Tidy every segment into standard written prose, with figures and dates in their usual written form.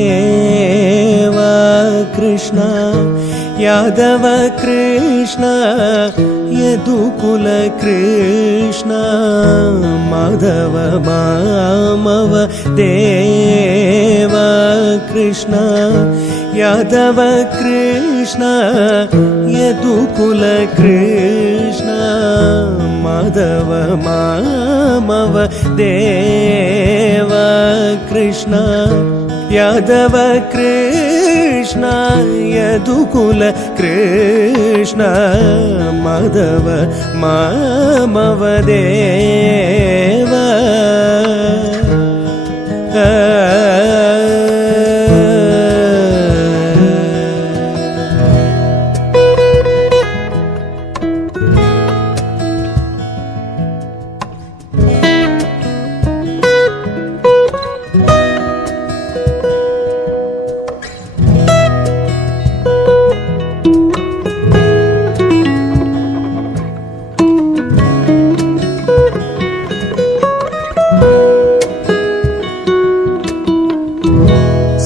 मामवदेव कृष्ण यादव कृष्ण यदुकुल कृष्ण माधव मामवदेव कृष्ण यादव कृष्ण यदुकुल कृष्ण माधव मामवदेव कृष्ण यादव कृष्ण यदुकुल कृष्ण माधव मामवदेव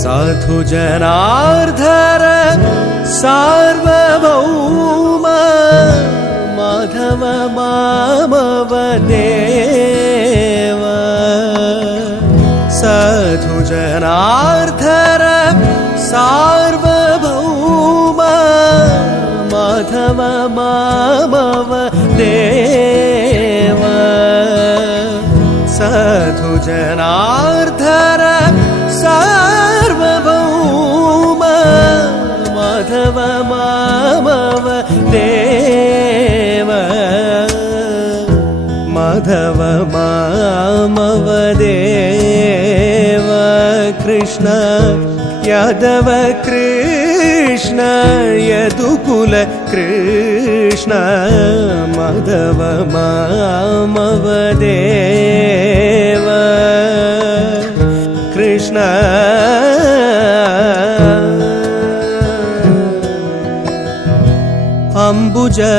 साधु जनार्दन सार्वभौम माधव मामवदेव साधु जनार्दन सार्वभौम माधव मामवदेव साधु जनार्दन सार्वभौम माधव मामवदेव माधव मामवदेव कृष्ण यादव कृष्ण यदुकुल कृष्ण माधव मामवदेव कृष्ण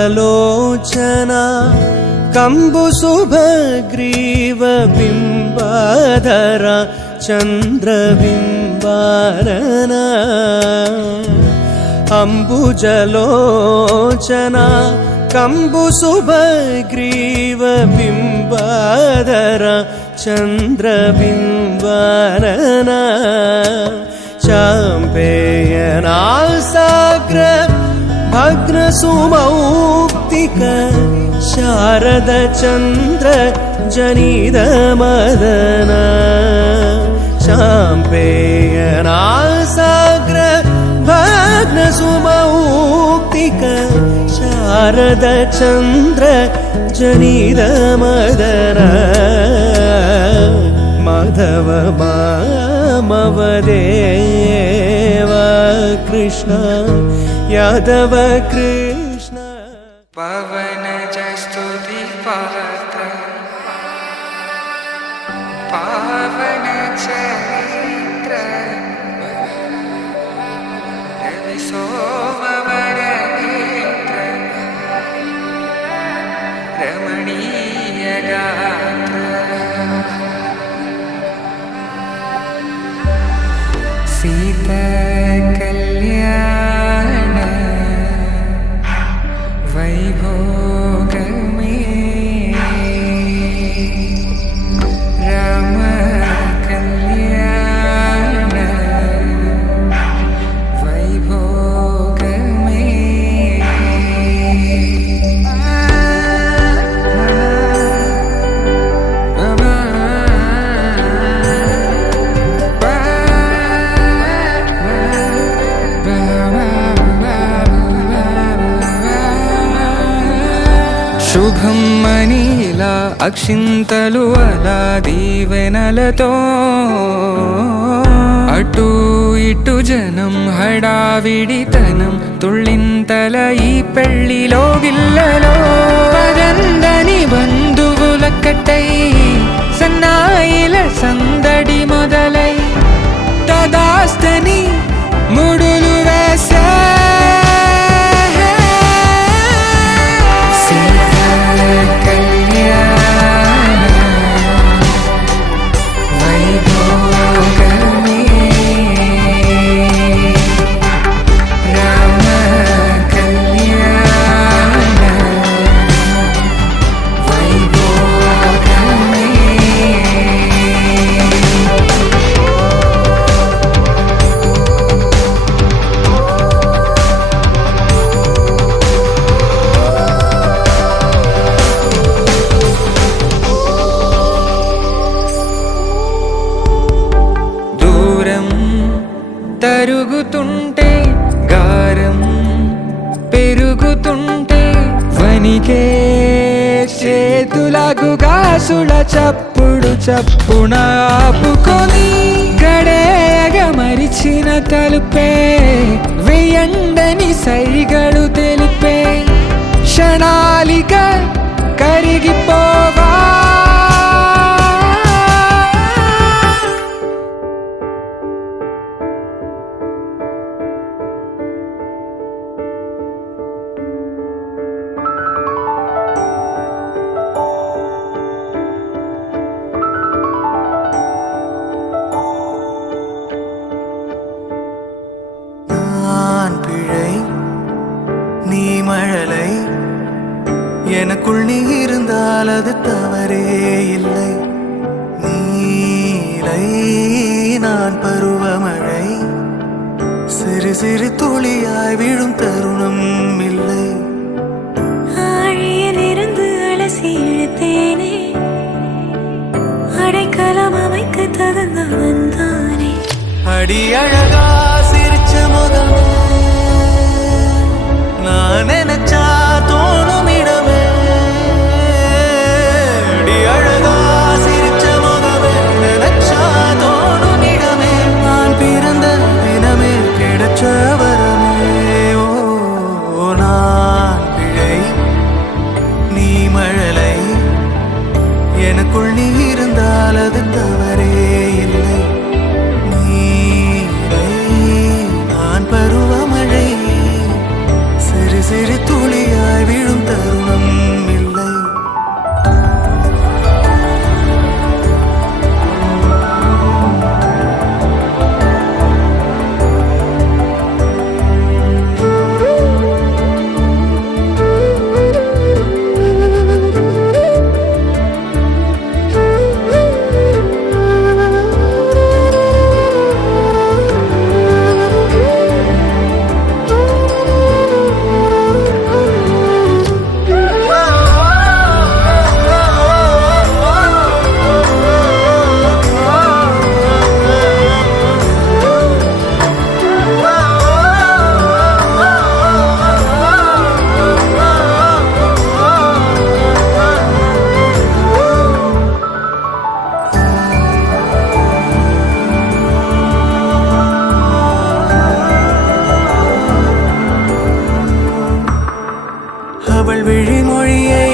अम्बुजलोचना कम्बुसुभग्रीव बिम्बाधर चन्द्रबिम्बानन अम्बुजलोचना कम्बुसुभग्रीव बिम्बाधर चन्द्रबिम्बानन चाम्पेयनासाग्र भग्नसुमौक्तिक शारद चन्द्र जनित मदन चाम्पेयनासाग्र भग्नसुमौक्तिक शारद चन्द्र जनित मदन माधव मामवदेव कृष्ण यादव कृष्ण पवनज स्तुति पात्र पावन चरित्र रवि सोमवर नेत्र रमणीय गात्र सीता कल्याण वैभोग में राम कल्याण वैभोग में శుభం మనీలా అక్షింతలు అలా దీవెనలతో అటు ఇటు జనం హడావిడితనం తుళ్ళింతల ఈ పెళ్లిలో గిల్లలో పదందని బంధువులక్కటై సన్నాయిల సందడి మొదలై తదాస్తని ముడులు వేసా కళ్యాణ వైభోగ తరుగుతుంటే గారం పెరుగుతుంటే వనికే చేతులకు గాసుల చప్పుడు చప్పున ఆపుకొని గడేయగ మరిచిన తలుపే వెయ్యండని సైగడు తెలిపే క్షణాలిక కరిగిపోవా நான் பிழை நீ மழலை எனக்குள் நீ இருந்தால் அது தவறே இல்லை நீலை நான் பருவமழை சிறு சிறு துளியாய் விழும் தருணம் இல்லை ஆழியிலிருந்து அலசி இழுத்தேனே அடைக்கலம் அமைக்க தகுந்தவன் தானே அடி அழகா சிரிச்ச முகமே நான் நினைச்சா தோணும் இடமே அடி அழகா சிரிச்ச முகமே நினைச்சா தோணும் இடமே நான் பிறந்த தினமே கிடைச்ச வரமே ஓ நான் பிழை நீ மழலை எனக்குள் நீ இருந்தால் அது தவறே இல்லை நீரை நான் பருவமழை சிறு சிறு துளியாய் விழும் தருணம் இல்லை அவள் விழிமொழியை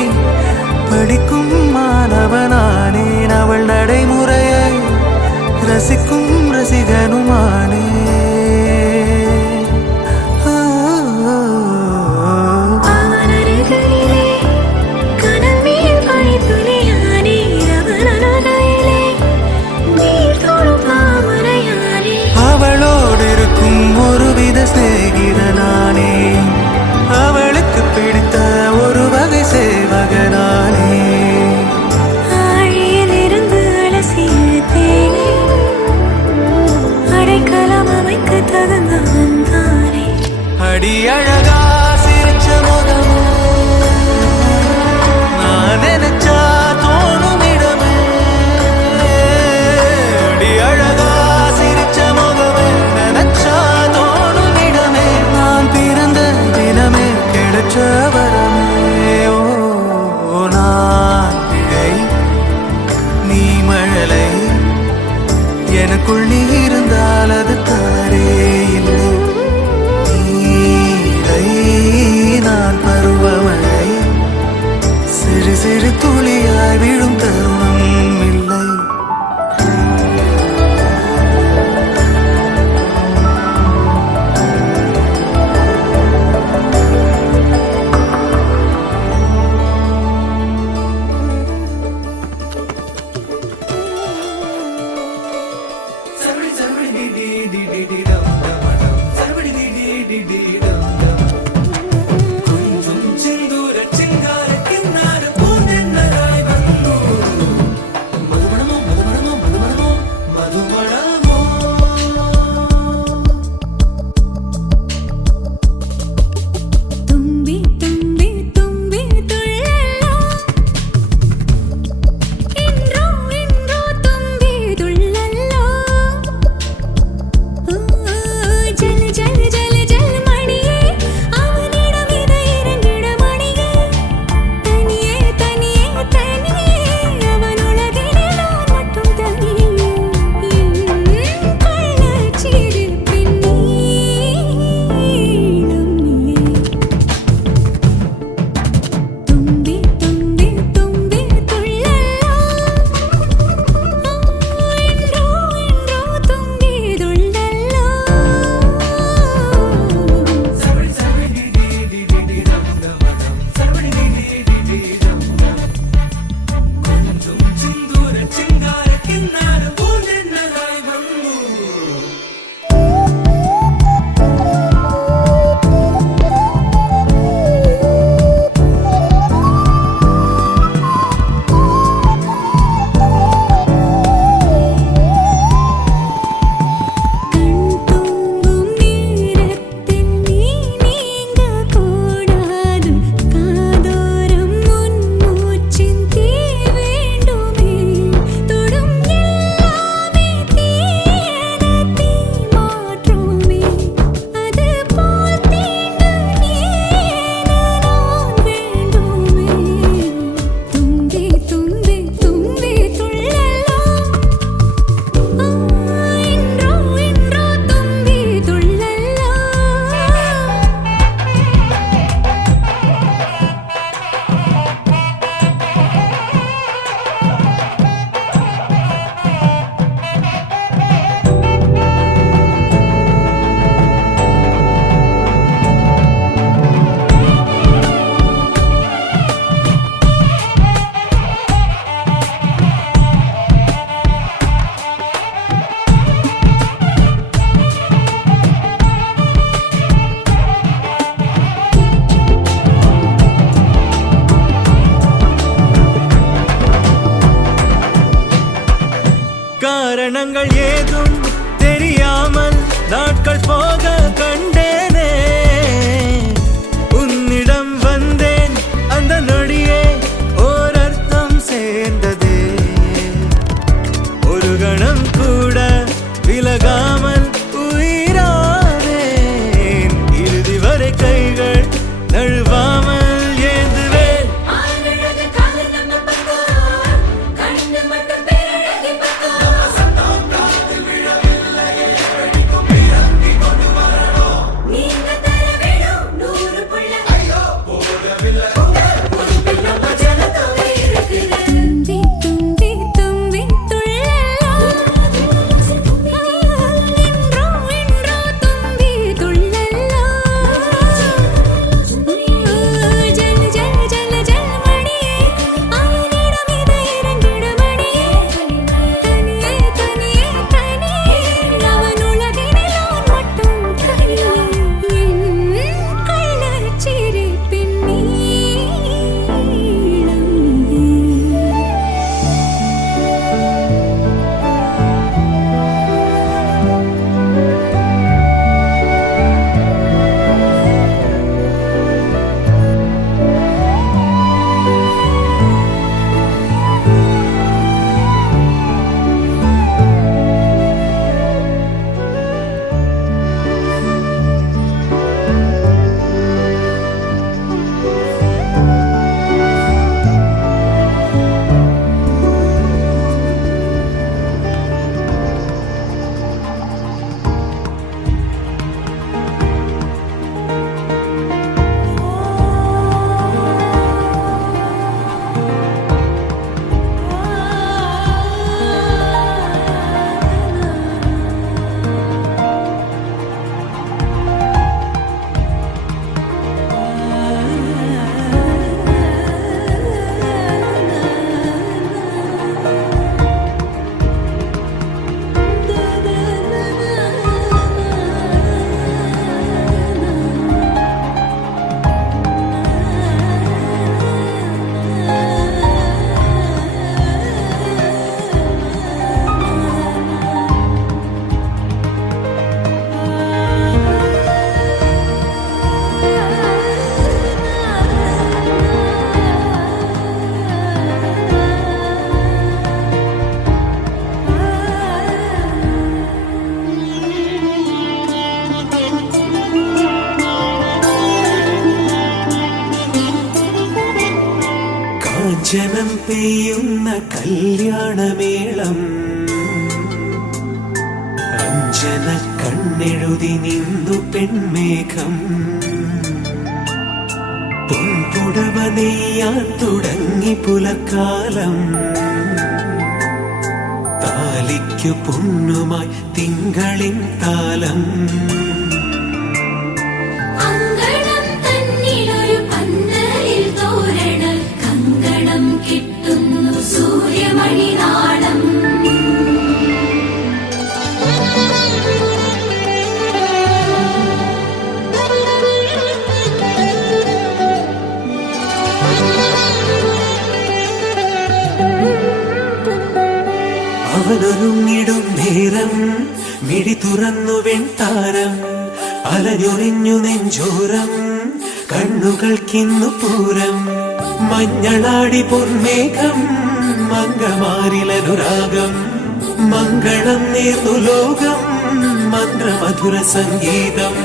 படிக்கும் மாணவனானேன் அவள் நடைமுறையை ரசிக்கும் ரசிகனுமானே அவனருகிலே கனல் மேல் பனித்துளியானே அவனருகிலே நீர் தொடும் தாமரையானே அவளோடு இருக்கும் ஒருவித சிநேகிதனானே அவளுக்கு பிடித்த ஒரு வகை சேவகனானே ஆழியிலிருந்து அலசி இழுத்தேனே அடைக்கலம் அமைக்க தகுந்தவன் தானே அடி அழகா சிரிச்ச முகமே நான் நினைச்சா தோணும் இடமே அடி அழகா சிரிச்ச முகமே நினைச்சா தோணும் இடமே நான் பிறந்த தினமே கிடைச்ச வரமே ஓ நான் பிழை நீ மழலை எனக்குள் நீ இருந்தால் அது தவறே இல்லை நீரை நான் பருவமழை சிறு சிறு துளியாய் விழும் தருணம் இல்லை തുമ്പി തുമ്പി തുമ്പി തുള്ളല്ലോ ഇൻറോ ഇൻറോ തുമ്പി തുള്ളല്ലോ கணங்கள் ஏதும் தெரியாமல் நாட்கள் போக கண்டேனே உன்னிடம் வந்தேன் அந்த நொடியே ஓர் அர்த்தம் சேர்ந்ததே ஒரு கணம் கூட விலகாமல் உயிரானேன் இறுதி வரை கைகள் நழுவாமல் ജനം പെയ്യുന്ന കല്യാണമേളം അഞ്ജന കണ്ണെഴുതി നിന്നു പെൺമേഘം പൊൻപുടവ നെയ്യാൻ തുടങ്ങി പുലക്കാലം താലിക്കു പൊന്നുമായി തിങ്കളിൻ താലം അവനൊരുങ്ങിടും നേരം മിഴി തുറന്നു വെൺതാരം അലഞ്ഞൊറിഞ്ഞു നെഞ്ചോരം കണ്ണുകൾക്കിന്നു പൂരം മഞ്ഞളാടി പൊന്മേഘം മംഗമാരിലനുരാഗം മംഗളം നേർന്നു ലോകം മന്ത്രമധുര സംഗീതം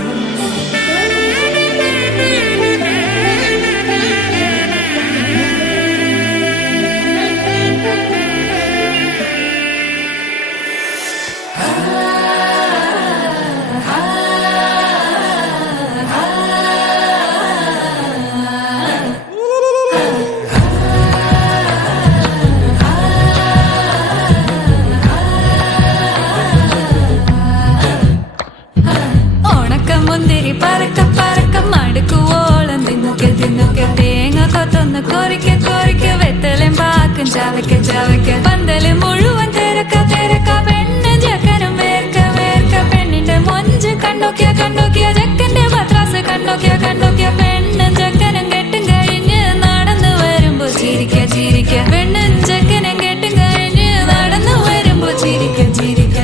പന്തല് മുഴുവൻ തിരക്ക തിരക്ക പെണ്ണ് ജക്കനും വേർക്ക വേർക്ക പെണ്ണിന്റെ മൊഞ്ച് കണ്ടോക്കിയ കണ്ടോക്കിയ ജക്കന്റെ പത്രാസ് കണ്ടോക്കിയ കണ്ടോക്കിയ പെണ്ണും ജക്കനും കെട്ടും കഴിഞ്ഞ് നടന്നു വരുമ്പോ ചിരിക്ക ചിരിക്ക പെണ്ണും ജക്കനും കെട്ടും കഴിഞ്ഞ് നടന്നു വരുമ്പോ ചിരിക്ക ചിരിക്ക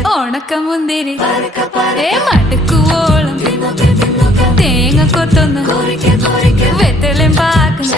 മുന്തിരി മടുക്കുവോളം തേങ്ങ കൊത്തൊന്ന് വെത്തലും പാക്കും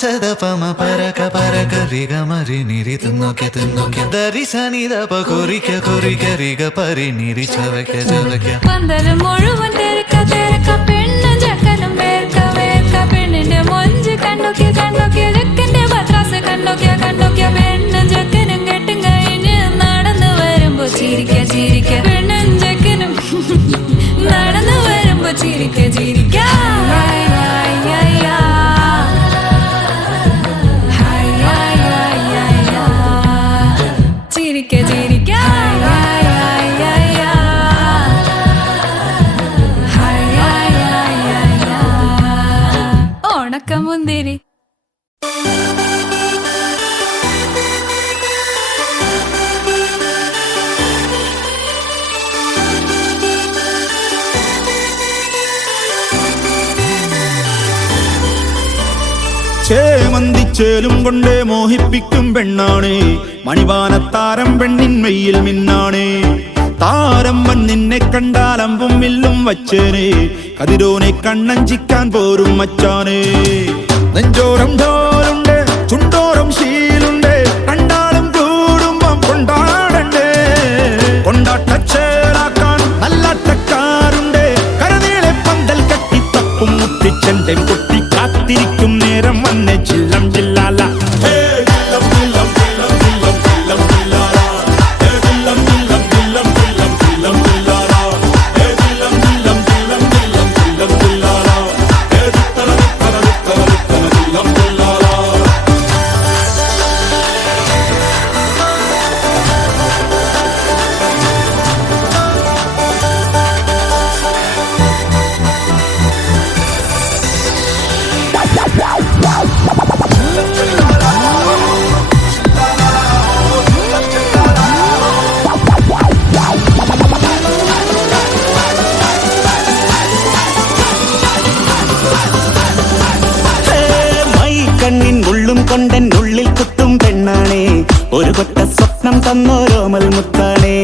സദപമ പരക പരക റിഗ മരി നിരി തിന്നോക്ക ദരി സനിദപ കൊറിക്ക കൊറിക്ക റിഗ പരി നിരി ചവയ്ക്ക ചവയ്ക്ക പന്തല് മുഴുവൻ തിരക്ക തിരക്ക പെണ്ണ് ചക്കനും വേർക്ക വേർക്ക പെണ്ണിന്റെ മൊഞ്ച് കണ്ണൊക്കെ കണ്ണൊക്കെ ചെക്കന്റെ പത്രാസ് കണ്ണൊക്കെ കണ്ണൊക്കെ പെണ്ണും ചക്കനും കെട്ടും കഴിഞ്ഞ് നടന്നു വരുമ്പോ ചിരിക്ക ചിരിക്ക പെണ്ണും ചക്കനും നടന്നു വരുമ്പോ ചിരിക്ക ചിരിക്ക ചിരിക്ക ചിരിക്ക ഉണക്കമുന്തിരി ചേമന്തിച്ചേലും കൊണ്ടേ മോഹിപ്പിക്കും പെണ്ണാണേ മണിവാനത്താരം പെണ്ണിന്മയിൽ മിന്നാണേ താരമ്പൻ നിന്നെ കണ്ടാൽ അമ്പും വില്ലും വച്ചേനെ കതിരോനെ കണ്ണഞ്ചിക്കാൻ പോരും മച്ചാനേ നെഞ്ചോരം ഢോലുണ്ട് ചുണ്ടോരം ശീലുണ്ട് കണ്ടാലും കൂടുമ്പം കൊണ്ടാടണ്ടേ കൊണ്ടാട്ടച്ചേലാക്കാൻ നല്ലാട്ടക്കാരുണ്ട് കരനീളെ പന്തൽ കെട്ടി തപ്പും മുട്ടിച്ചെന്റെ പൊട്ടി കാത്തിരിക്കും നേരം വന്നെ ചില്ലം ചില്ലാല കണ്ണിൻ ഉള്ളും കൊണ്ടൻ ഉള്ളിൽ കുത്തും പെണ്ണാണേ ഒരു കൊട്ട സ്വപ്നം തന്നോരോമൽ മുത്താണേ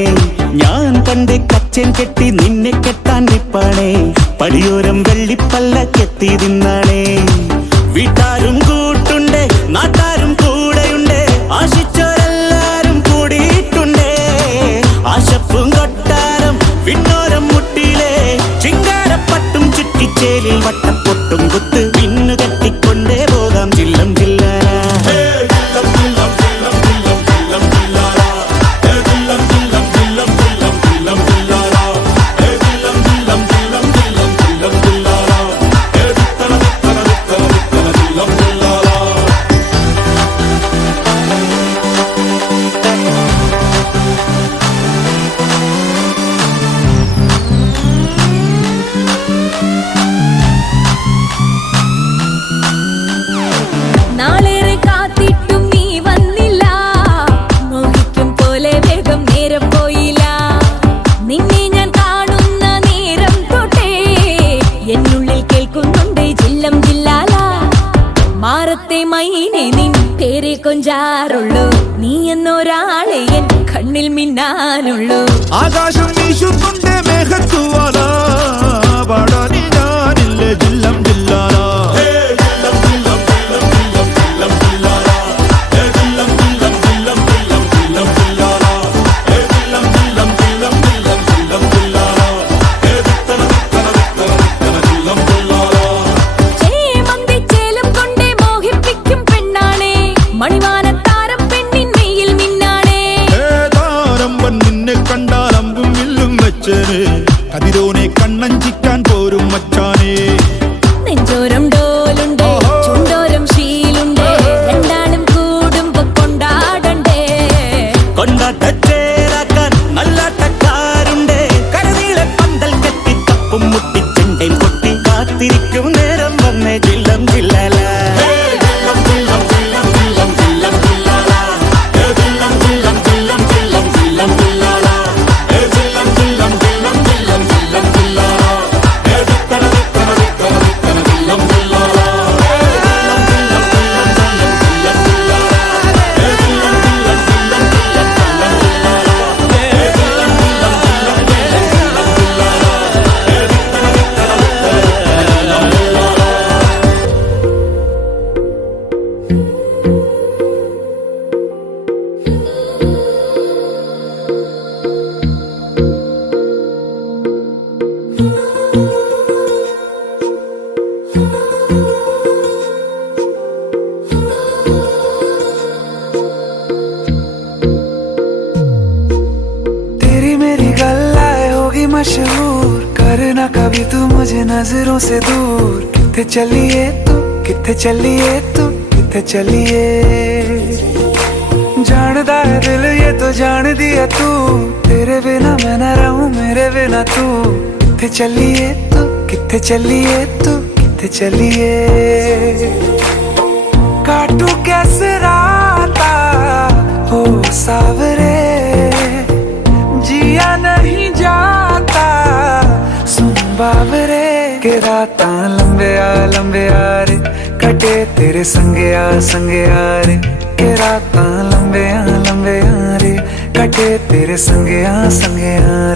ഞാൻ കണ്ട് കച്ചൻ കെട്ടി നിന്നെ കെട്ടാൻ നിപ്പാണേ പടിയോരം വെള്ളിപ്പല്ല കെത്തി തിന്നാണേ വീട്ടാരും കൂട്ടുണ്ട് നാട്ടാരും കൂടെയുണ്ട് ആശിച്ചോരെല്ലാരും കൂടിയിട്ടുണ്ടേ ആശപ്പും കൊട്ടാരം വിണ്ണോരം മുട്ടിയിലെ ചിങ്കാരപ്പട്ടും ചുറ്റിച്ചേലിൽ വട്ടപ്പൊട്ടും കുത്ത് പിന്നു കെട്ടിക്കൊണ്ടേ പോകാം ചില്ലം ചില്ലാന നാളേറെ കാത്തിട്ടും നീ വന്നില്ല മോഹിക്കും പോലെ വേഗം നേരം പോയില്ല നിന്നെ ഞാൻ കാണുന്ന നേരം തൊട്ടേ എന്നുള്ളിൽ കേൾക്കുന്നുണ്ട് ജില്ലം ജില്ലാല മാറത്തെ മൈനെ നിൻ പേരെ കൊഞ്ചാറുള്ളൂ നീ എന്നൊരാളെ എൻ കണ്ണിൽ മിന്നാനുള്ളൂ ആകാശം വീശുന്നുണ്ട് മേഘത്തുവാല പാടാനി ഞാനില്ലേ ജില്ലം ജില്ലാല ചേമന്തിച്ചേലും കൊണ്ടേ മോഹിപ്പിക്കും പെണ്ണാണേ മണിവാനത്താരം പെണ്ണിൻ മെയ്യിൽ മിന്നാണേ താരമ്പൻ നിന്നെ കണ്ടാൽ അമ്പും വില്ലും വെച്ചേനെ കതിരോനെ കണ്ണഞ്ചിക്കാൻ പോരും तेरी मेरी गल्लाए होगी मशहूर, करना कभी तू मुझे नजरों से दूर। किथे चलिए तू, किथे चलिए तू, किथे चलिए। जानदा है दिल ये तो जान दिया तू, तेरे बिना मैं न रहूं मेरे बिना तू। किथे चलिए तू, किथे चलिए तू, किथे चलिए। काटू कैसे राता हो सावरे, जिया नहीं जाता सुन बाबरे। के राता लंबे आ रे, कटे तेरे संगे आ रे। के राता लंबे आ रे, कटे तेरे संगे आ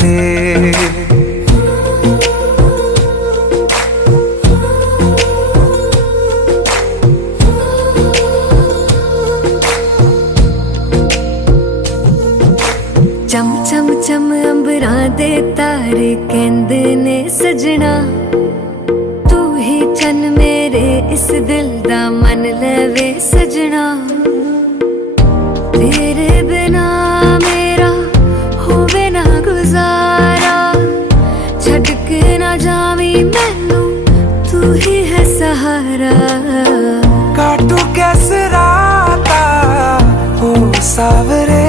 रे। चम चम चम अंबरां दे तारे कहंदे ने सजना, तू ही चन मेरे इस दिल दा मन लवे सजना। तेरे बिना मेरा होवे ना गुजारा, छड़ के ना जावी मैनू तू ही है सहारा। काटू कैसे राता हो सावरे,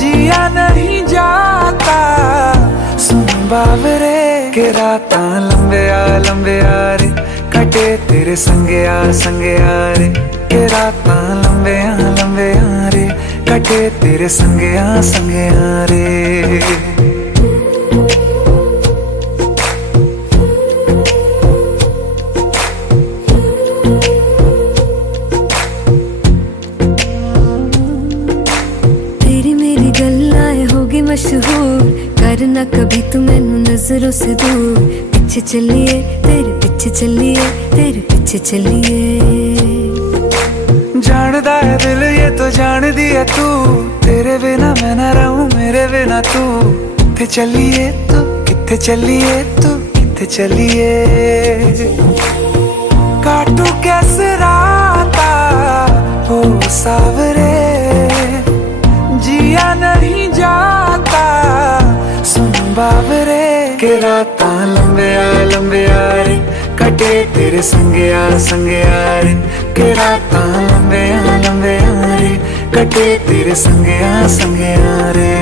जिया नहीं जाता सुन बाबरे। के राता लंबे आ रे, कटे तेरे संगे आ रे। के राता लंबे आ रे, कटे तेरे संगे आ रे। तेरी मेरी गल्लाए होगी मशहूर, करना कभी तू मैनू नजरों से दूर। पीछे चलिए तेरे पीछे चलिए, तेरे पीछे चलिए। जानदा है दिल ये तो जान दिया तू, तेरे बिना मैं न रहूं मेरे बिना तू। किथे चलिए तू, किथे चलिए तू, किथे चलिए। काटू कैसे राता हो सावरे, जिया नहीं जाता सुन बाबरे। के राता लंबे आ रे, कटे तेरे संगे आ रे। के राता लंबे आ रे, कटे तेरे संगे आ रे।